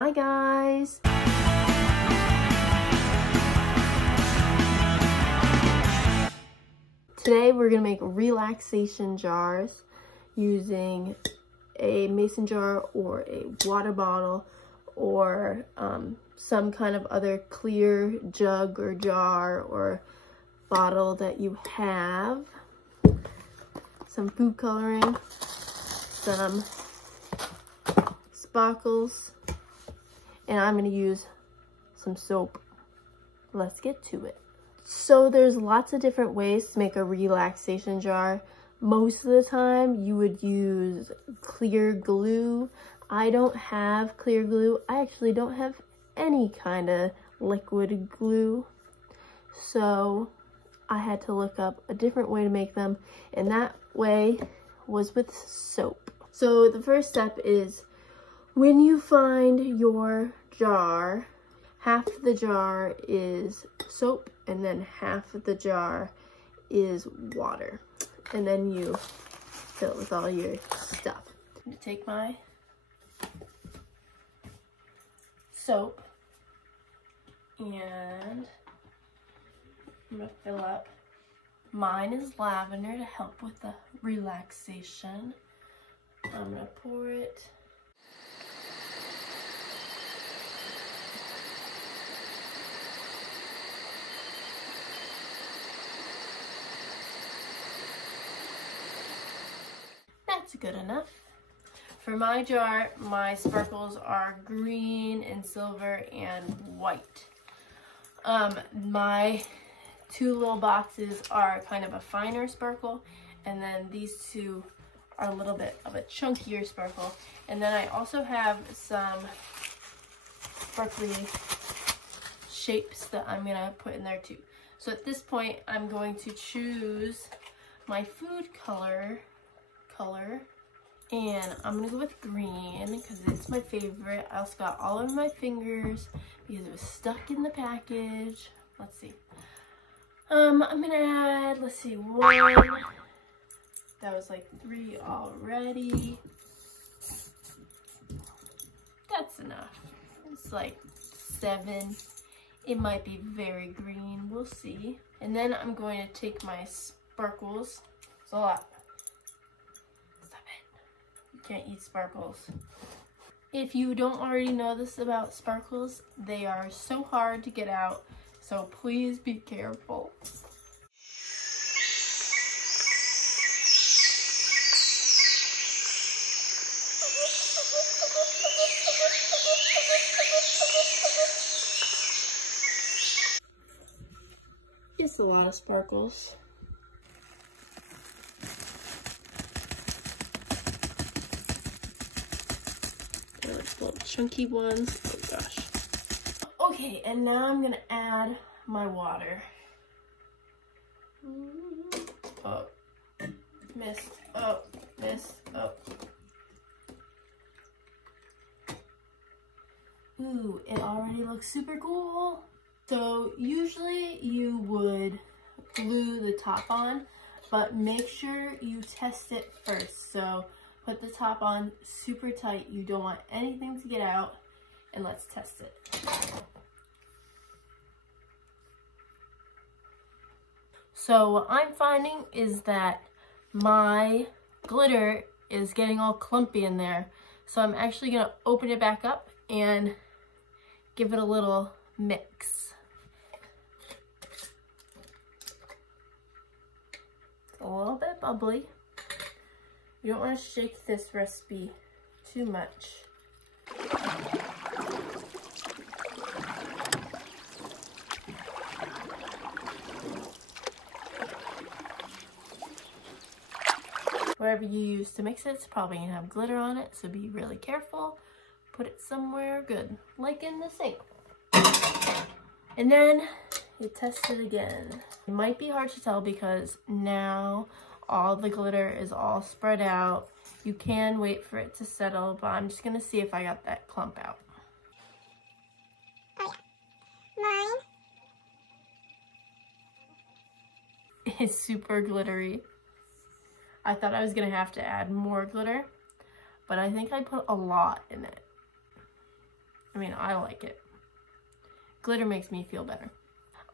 Hi guys! Today we're going to make relaxation jars using a mason jar or a water bottle or some kind of other clear jug or jar or bottle that you have. Some food coloring, some sparkles, and I'm going to use some soap. Let's get to it. So there's lots of different ways to make a relaxation jar. Most of the time you would use clear glue. I don't have clear glue. I actually don't have any kind of liquid glue. So I had to look up a different way to make them, and that way was with soap. So the first step is, when you find your jar, half the jar is soap and then half of the jar is water. And then you fill it with all your stuff. I'm gonna take my soap and I'm gonna fill up. Mine is lavender to help with the relaxation. I'm gonna pour it. That's good enough. For my jar, my sparkles are green and silver and white. My two little boxes are kind of a finer sparkle, and then these two are a little bit of a chunkier sparkle. And then I also have some sparkly shapes that I'm gonna put in there too. So at this point, I'm going to choose my food color, and I'm gonna go with green because it's my favorite. I also got all over my fingers because it was stuck in the package. Let's see. I'm gonna add, let's see, 1. That was like 3 already. That's enough. It's like 7. It might be very green, we'll see. And then I'm going to take my sparkles. It's a lot. Stop it. You can't eat sparkles. If you don't already know this about sparkles, they are so hard to get out, so please be careful. Just a lot of sparkles. They're like little chunky ones. Oh gosh. Okay, and now I'm gonna add my water. Oh, missed. Oh, missed. Oh. Ooh, it already looks super cool. So usually you would glue the top on, but make sure you test it first. So put the top on super tight. You don't want anything to get out, and let's test it. So what I'm finding is that my glitter is getting all clumpy in there. So I'm actually gonna open it back up and give it a little mix. A little bit bubbly. You don't want to shake this recipe too much. Whatever you use to mix it's probably gonna have glitter on it, so be really careful. Put it somewhere good, like in the sink. And then you test it again. It might be hard to tell because now all the glitter is all spread out. You can wait for it to settle, but I'm just gonna see if I got that clump out. Oh yeah, mine. It's super glittery. I thought I was gonna have to add more glitter, but I think I put a lot in it. I mean, I like it. Glitter makes me feel better.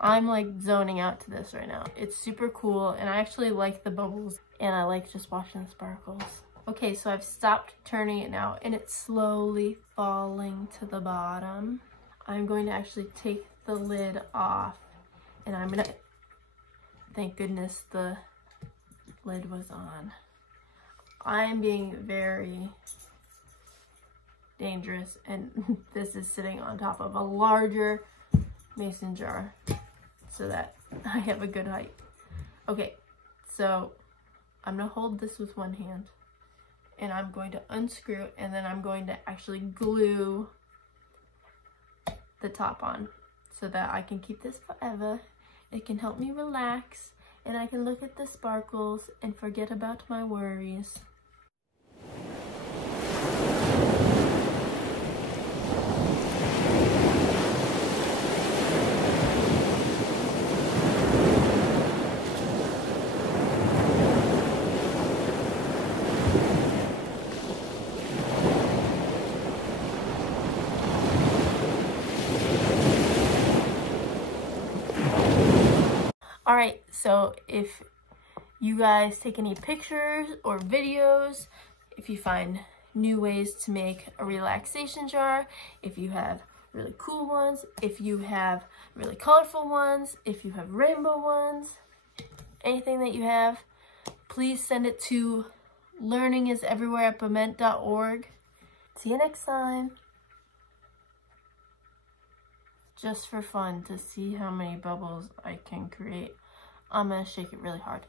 I'm like zoning out to this right now. It's super cool, and I actually like the bubbles, and I like just watching the sparkles. Okay, so I've stopped turning it now, and it's slowly falling to the bottom. I'm going to actually take the lid off, and I'm gonna, thank goodness the lid was on. I'm being very dangerous, and this is sitting on top of a larger mason jar so that I have a good height. Okay, so I'm gonna hold this with one hand, and I'm going to unscrew it, and then I'm going to actually glue the top on so that I can keep this forever. It can help me relax, and I can look at the sparkles and forget about my worries. All right, so if you guys take any pictures or videos, if you find new ways to make a relaxation jar, if you have really cool ones, if you have really colorful ones, if you have rainbow ones, anything that you have, please send it to learningiseverywhere@bement.org. See you next time. Just for fun, to see how many bubbles I can create, I'm gonna shake it really hard.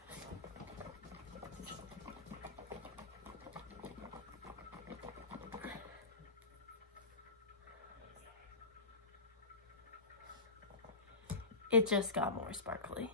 It just got more sparkly.